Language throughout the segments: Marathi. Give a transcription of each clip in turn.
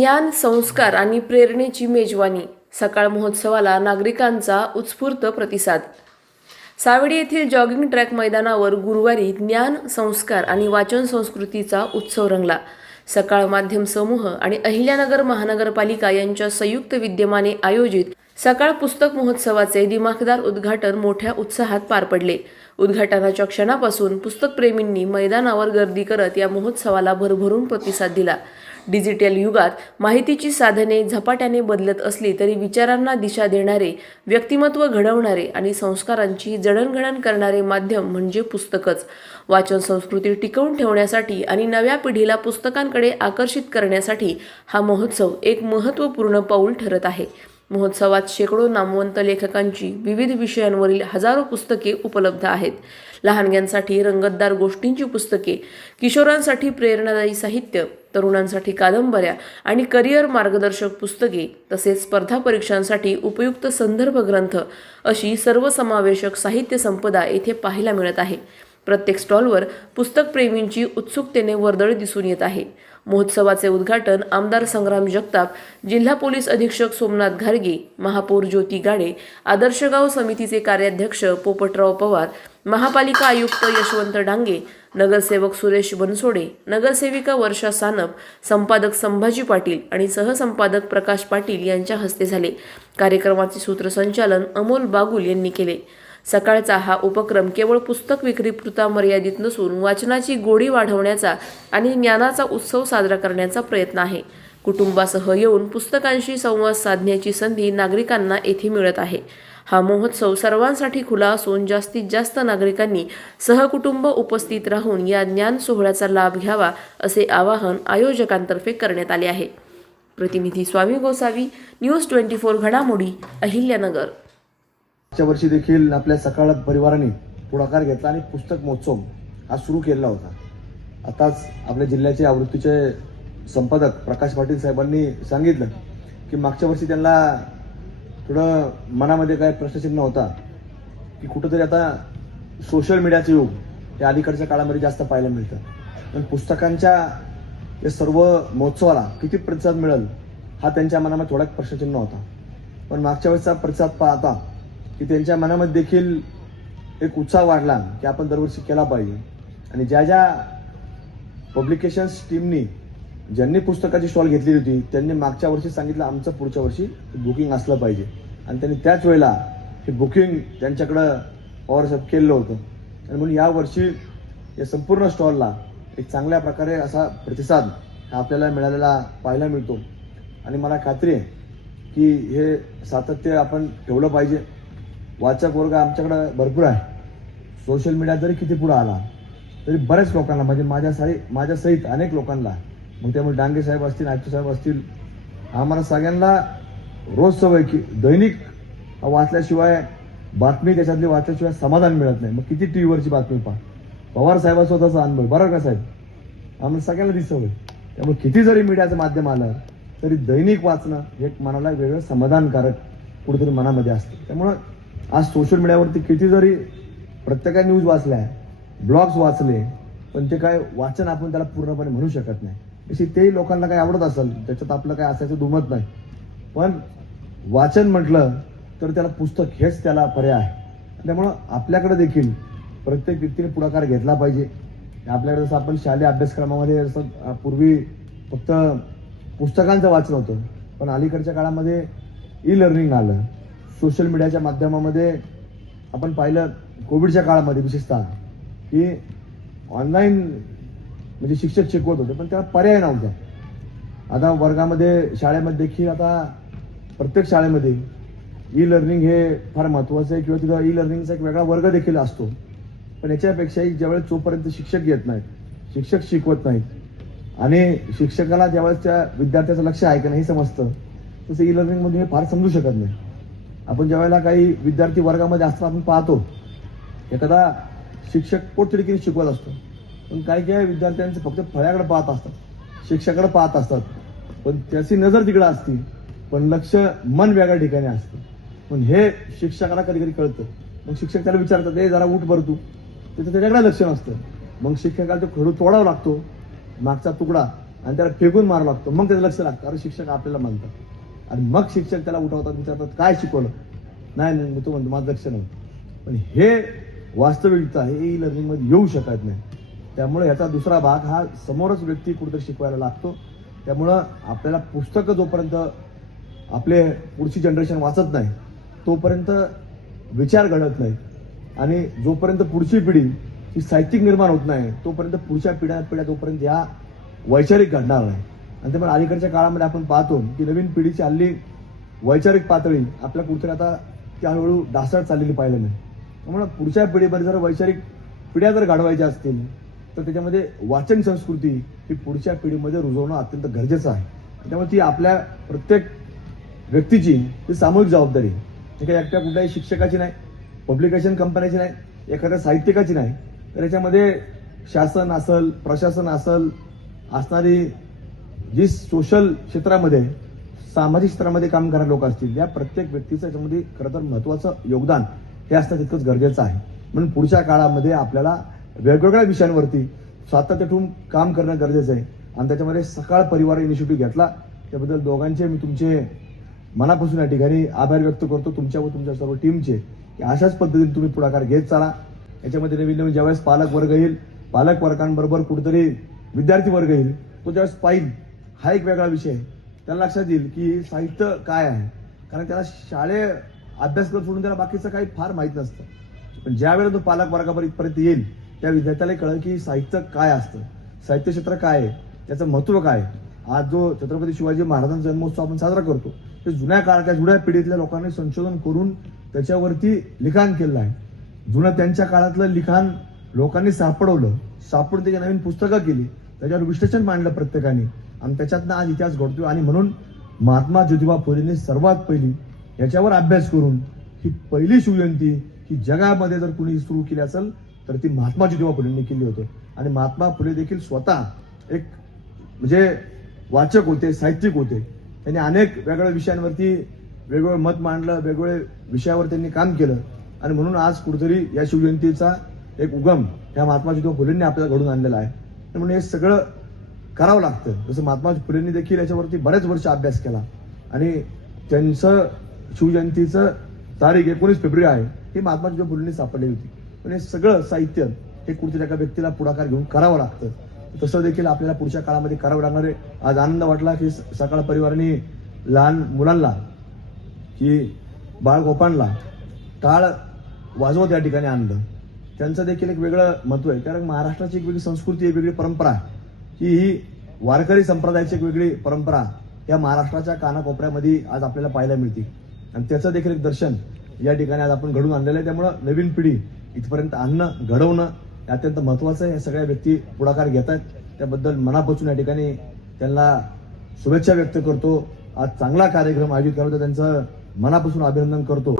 ज्ञान, संस्कार आणि प्रेरणेची मेजवानी. सकाळ महोत्सवाला नागरिकांचा उत्स्फूर्त प्रतिसाद. सावडी येथील जॉगिंग ट्रॅक मैदानावर गुरुवारी ज्ञान, संस्कार आणि वाचन संस्कृतीचा उत्सव रंगला. सकाळ माध्यम समूह आणि अहिल्यानगर महानगरपालिका यांच्या संयुक्त विद्यमाने आयोजित सकाळ पुस्तक महोत्सवाचे दिमाखदार उद्घाटन मोठ्या उत्साहात पार पडले. उद्घाटनाच्या क्षणापासून पुस्तकप्रेमींनी मैदानावर गर्दी करत या महोत्सवाला भरभरून प्रतिसाद दिला. डिजिटल युगात माहितीची साधने झपाट्याने बदलत असली तरी विचारांना दिशा देणारे, व्यक्तिमत्व घडवणारे आणि संस्कारांची जडणघडण करणारे माध्यम म्हणजे पुस्तकच. वाचन संस्कृती टिकवून ठेवण्यासाठी आणि नव्या पिढीला पुस्तकांकडे आकर्षित करण्यासाठी हा महोत्सव एक महत्त्वपूर्ण पाऊल ठरत आहे. महोत्सवात शेकडो नामवंत लेखकांची विविध विषयांवरील हजारो पुस्तके उपलब्ध आहेत. लहानग्यांसाठी रंगतदार गोष्टींची पुस्तके, किशोरांसाठी प्रेरणादायी साहित्य, तरुणांसाठी कादंबऱ्या आणि करिअर मार्गदर्शक पुस्तके, तसेच स्पर्धा परीक्षांसाठी उपयुक्त संदर्भ ग्रंथ अशी सर्वसमावेशक साहित्य संपदा येथे पाहायला मिळत आहे. प्रत्येक स्टॉलवर पुस्तकप्रेमींची उत्सुकतेने वर्दळ दिसून येत आहे. महोत्सवाचे उद्घाटन आमदार संग्राम जगताप, जिल्हा पोलीस अधीक्षक सोमनाथ घारगे, महापौर ज्योती गाडे, आदर्श गाव समितीचे कार्याध्यक्ष पोपटराव पवार, महापालिका आयुक्त यशवंत डांगे, नगरसेवक सुरेश बनसोडे, नगरसेविका वर्षा सानप, संपादक संभाजी पाटील आणि सहसंपादक प्रकाश पाटील यांच्या हस्ते झाले. कार्यक्रमाचे सूत्रसंचालन अमोल बागुल यांनी केले. सकाळचा हा उपक्रम केवळ पुस्तक विक्रीपुरता मर्यादित नसून वाचनाची गोडी वाढवण्याचा आणि ज्ञानाचा उत्सव साजरा करण्याचा प्रयत्न आहे. कुटुंबासह येऊन पुस्तकांशी संवाद साधण्याची संधी नागरिकांना येथे मिळत आहे. हा महोत्सव सर्वांसाठी खुला असून जास्तीत जास्त नागरिकांनी सहकुटुंब उपस्थित राहून या ज्ञान सोहळ्याचा लाभ घ्यावा असे आवाहन आयोजकांतर्फे करण्यात आले आहे. प्रतिनिधी स्वामी गोसावी, न्यूज 24 घडामोडी, अहिल्यानगर. मागच्या वर्षी देखील आपल्या सकाळ परिवाराने पुढाकार घेतला आणि पुस्तक महोत्सव हा सुरू केला होता. आताच आपल्या जिल्ह्याचे आवृत्तीचे संपादक प्रकाश पाटील साहेबांनी सांगितलं की मागच्या वर्षी त्यांना थोडं मनामध्ये काय प्रश्नचिन्ह होता की कुठंतरी आता सोशल मीडियाचं युग हे अलीकडच्या काळामध्ये जास्त पाहायला मिळतं, पण पुस्तकांच्या या सर्व महोत्सवाला किती प्रतिसाद मिळेल हा त्यांच्या मनामध्ये थोडा प्रश्नचिन्ह होता. पण मागच्या वेळेचा प्रतिसाद पाहता की त्यांच्या मनामध्ये देखील एक उत्साह वाढला की आपण दरवर्षी केला पाहिजे. आणि ज्या ज्या पब्लिकेशन्स टीमनी ज्यांनी पुस्तकाची स्टॉल घेतली होती त्यांनी मागच्या वर्षी सांगितलं आमचं पुढच्या वर्षी बुकिंग असलं पाहिजे, आणि त्यांनी त्याच वेळेला हे बुकिंग त्यांच्याकडं पॉवरअप केलेलं होतं. आणि म्हणून यावर्षी या संपूर्ण स्टॉलला एक चांगल्या प्रकारे असा प्रतिसाद हा आपल्याला मिळालेला पाहायला मिळतो. आणि मला खात्री आहे की हे सातत्य आपण ठेवलं पाहिजे. वाचक वर्ग आमच्याकडं भरपूर आहे. सोशल मीडिया जरी किती पुढे आला तरी बऱ्याच लोकांना, म्हणजे माझ्यासहित अनेक लोकांना, मग त्यामुळे डांगे साहेब असतील, आयुक्त साहेब असतील, आम्हाला सगळ्यांना रोज सवय की दैनिक वाचल्याशिवाय, बातमी त्याच्यातली वाचल्याशिवाय समाधान मिळत नाही. मग किती टीव्हीवरची बातमी पहा. पवार साहेब स्वतःचा अनुभव बरोबर का साहेब, आम्हाला सगळ्यांना ती सवय. त्यामुळे किती जरी मीडियाचं माध्यम आलं तरी दैनिक वाचणं हे मनाला वेगळं समाधानकारक कुठेतरी मनामध्ये असतं. त्यामुळं आज सोशल मीडियावरती किती जरी प्रत्येकाने न्यूज वाचल्या, ब्लॉग्स वाचले, पण ते काय वाचन आपण त्याला पूर्णपणे म्हणू शकत नाही. तशी तेही लोकांना काही आवडत असेल, त्याच्यात आपलं काय असायचं दुमत नाही, पण वाचन म्हटलं तर त्याला पुस्तक हेच त्याला पर्याय आहे. त्यामुळं आपल्याकडे देखील प्रत्येक व्यक्तीने पुढाकार घेतला पाहिजे. आपल्याकडे जसं आपण शालेय अभ्यासक्रमामध्ये जसं पूर्वी फक्त पुस्तकांचं वाचन होतं, पण अलीकडच्या काळामध्ये ई लर्निंग आलं. सोशल मीडियाच्या माध्यमामध्ये आपण पाहिलं कोविडच्या काळामध्ये विशेषतः की ऑनलाईन म्हणजे शिक्षक शिकवत होते, पण त्याला पर्याय नव्हता. आता वर्गामध्ये, शाळेमध्ये देखील आता प्रत्येक शाळेमध्ये ई लर्निंग हे फार महत्त्वाचं आहे, किंवा तिथं ई लर्निंगचा एक वेगळा वर्ग देखील असतो. पण याच्यापेक्षाही ज्यावेळेस जोपर्यंत शिक्षक येत नाहीत, शिक्षक शिकवत नाहीत आणि शिक्षकाला ज्यावेळेस त्या विद्यार्थ्याचं लक्ष आहे का नाही समजतं, तसं ई लर्निंगमध्ये हे फार समजू शकत नाही. आपण ज्यावेळेला काही विद्यार्थी वर्गामध्ये असताना आपण पाहतो एखादा शिक्षक पोटतिडकीने शिकवत असतो, पण काही काही विद्यार्थ्यांचं फक्त फळ्याकडे पाहत असतात, शिक्षकाकडे पाहत असतात, पण त्याची नजर तिकडे असते, पण लक्ष मन वेगळ्या ठिकाणी असतं. पण हे शिक्षकाला कधी कधी कळतं. मग शिक्षक त्याला विचारतात, हे जरा उठ बरं तू, त्याचं त्याच्याकडे लक्ष नसतं. मग शिक्षकाला तो खडू तोडावा लागतो, मागचा तुकडा आणि त्याला फेकून मारावं लागतं, मग त्याचं लक्ष लागतं. अरे शिक्षक आपल्याला मानतात आणि मग शिक्षक त्याला उठवतात, विचारतात काय शिकवलं, नाही तो म्हणतो माझं लक्ष नाही. पण हे वास्तविकता हे ई लर्निंगमध्ये येऊ शकत नाही. त्यामुळे याचा दुसरा भाग हा समोरच व्यक्ती कुठेतरी शिकवायला लागतो. त्यामुळं आपल्याला पुस्तकं जोपर्यंत आपले पुढची जनरेशन वाचत नाही तोपर्यंत विचार घडत नाही आणि जोपर्यंत पुढची पिढी ही साहित्यिक निर्माण होत नाही तोपर्यंत पुढच्या पिढ्या तोपर्यंत या वैचारिक घडणार नाही. आणि त्यामुळे अलीकडच्या काळामध्ये आपण पाहतो की नवीन पिढीची हल्ली वैचारिक पातळी आपल्या कुठेतरी आता ती हळूहळू ढासळत चाललेली पाहिलं नाही. त्यामुळे पुढच्या पिढीमध्ये जर वैचारिक पिढ्या जर घडवायच्या असतील तर त्याच्यामध्ये वाचन संस्कृती ही पुढच्या पिढीमध्ये रुजवणं अत्यंत गरजेचं आहे. त्यामुळे ती आपल्या प्रत्येक व्यक्तीची ही सामूहिक जबाबदारी आहे. ती काही एकट्या कुठल्याही शिक्षकाची नाही, पब्लिकेशन कंपन्याची नाही, एखाद्या साहित्यिकाची नाही, तर याच्यामध्ये शासन असल, प्रशासन असल, असणारी जी सोशल क्षेत्रामध्ये सामाजिक क्षेत्रामध्ये काम करणारे लोक असतील या प्रत्येक व्यक्तीचं याच्यामध्ये खरं तर महत्वाचं योगदान हे असणं तितकंच गरजेचं आहे. म्हणून पुढच्या काळामध्ये आपल्याला वेगवेगळ्या विषयांवरती सातत्य ठेवून काम करणं गरजेचं आहे. आणि त्याच्यामध्ये सकाळ परिवार इनिशिएटिव्ह घेतला त्याबद्दल दोघांचे मी तुमचे मनापासून या ठिकाणी आभार व्यक्त करतो, तुमच्या व तुमच्या सर्व टीमचे, की अशाच पद्धतीने तुम्ही पुढाकार घेत चाला. याच्यामध्ये नवीन नवीन ज्यावेळेस पालक वर्ग येईल, पालक वर्गांबरोबर कुठेतरी विद्यार्थी वर्ग येईल, तो ज्यावेळेस पाहिल हा एक वेगळा विषय आहे. त्याला लक्षात येईल की साहित्य काय आहे, कारण त्याला शाळेय अभ्यासक्रम सोडून त्याला बाकीचं काही फार माहीत नसतं. पण ज्या वेळेला तो पालक वर्गापर्यंत येईल त्या विद्यार्थ्याला कळेल की साहित्य काय असतं, साहित्य क्षेत्र काय आहे, त्याचं महत्व काय आहे. आज जो छत्रपती शिवाजी महाराजांचा जन्मोत्सव आपण साजरा करतो ते जुन्या काळातल्या जुन्या पिढीतल्या लोकांनी संशोधन करून त्याच्यावरती लिखाण केलं आहे. जुनं त्यांच्या काळातलं लिखाण लोकांनी सापडून त्याची नवीन पुस्तकं केली, त्याच्यावर विश्लेषण मांडलं प्रत्येकाने आणि त्याच्यातनं आज इतिहास घडतोय. आणि म्हणून महात्मा ज्योतिबा फुलेंनी सर्वात पहिली याच्यावर अभ्यास करून ही पहिली शिवजयंती ही जगामध्ये जर कुणी सुरू केली असेल तर ती महात्मा ज्योतिबा फुलेंनी केली होती. आणि महात्मा फुले देखील स्वतः एक म्हणजे वाचक होते, साहित्यिक होते. त्यांनी अनेक वेगवेगळ्या विषयांवरती वेगवेगळं मत मांडलं, वेगवेगळ्या विषयावर त्यांनी काम केलं. आणि म्हणून आज कुठेतरी या शिवजयंतीचा एक उगम ह्या महात्मा ज्योतिबा फुलेंनी आपल्याला घडून आणलेला आहे. म्हणून हे सगळं करावं लागतं. जसं महात्मा फुलेंनी देखील याच्यावरती बरेच वर्ष अभ्यास केला आणि त्यांचं शिवजयंतीचं तारीख 19 फेब्रुवारी आहे ही महात्मा ज्योतिबा फुलेंनी सापडलेली होती. पण हे सगळं साहित्य हे कुठेतरी एका व्यक्तीला पुढाकार घेऊन करावं लागतं. तसं देखील आपल्याला पुढच्या काळामध्ये करावं लागणार आहे. आज आनंद वाटला की सकाळ परिवाराने लहान मुलांना की बाळगोपांना टाळ वाजवत या ठिकाणी आणलं. त्यांचं देखील एक वेगळं महत्व आहे, कारण महाराष्ट्राची एक वेगळी संस्कृती, एक वेगळी परंपरा की ही वारकरी संप्रदायाची एक वेगळी परंपरा या महाराष्ट्राच्या कानाकोपऱ्यामध्ये आज आपल्याला पाहायला मिळते. आणि त्याचं देखील एक दर्शन या ठिकाणी आज आपण घडवून आणलेलं आहे. त्यामुळं नवीन पिढी इथपर्यंत आणणं, घडवणं हे अत्यंत महत्वाचं आहे. या सगळ्या व्यक्ती पुढाकार घेत आहेत, त्याबद्दल मनापासून या ठिकाणी त्यांना शुभेच्छा व्यक्त करतो. आज चांगला कार्यक्रम आयोजित करतो, त्यांचं मनापासून अभिनंदन करतो.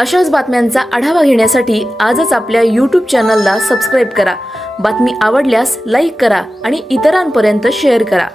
अशाच बातम्यांचा आढावा घेण्यासाठी आजच आपल्या YouTube चॅनलला सबस्क्राईब करा. बातमी आवडल्यास लाईक करा आणि इतरांपर्यंत शेअर करा.